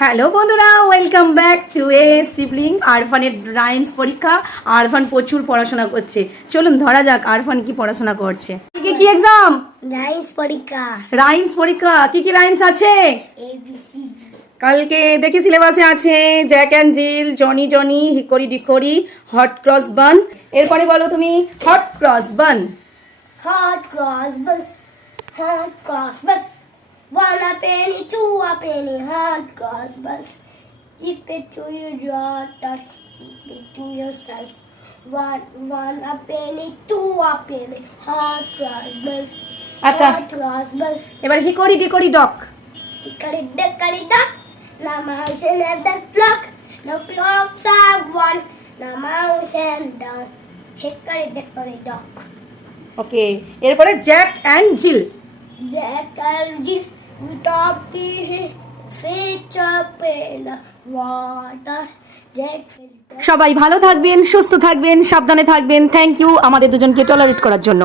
Hello বন্ধুরা, welcome back to a sibling. আরফানের rhymes পরীক্ষা। আরফান প্রচুর পড়াশোনা করছে। চলুন ধরা যাক আরফান কি পড়াশোনা করছে। কি এক্সাম? রাইমস পরীক্ষা। রাইমস পরীক্ষা। কি রাইমস আছে? ABC। কালকে দেখি সিলেবাসে আছে Jack and Jill, Johnny Johnny, hickory dickory, hot cross bun. এরপরে বলো তুমি hot cross bun. Hot cross bus, hot cross bus. 1 a penny, 2 a penny, hot cross bus. Keep it to your daughter, keep it to yourself. One a penny, 2 a penny, hot cross bus. আচ্ছা, Hot cross bus. এবার hickory dickory dock. Hickory dock, no mouse in the clock. No clocks are one, no mouse and down. Hickory dock. ওকে, এরপরে Jack and zeal. Jack and Jill, we top the hill, fetch up in the water. Jack and Jill. সবাই ভালো থাকবেন, সুস্থ থাকবেন, সাবধানে থাকবেন। Thank you আমাদের দুজনকে টলারেট করার জন্য।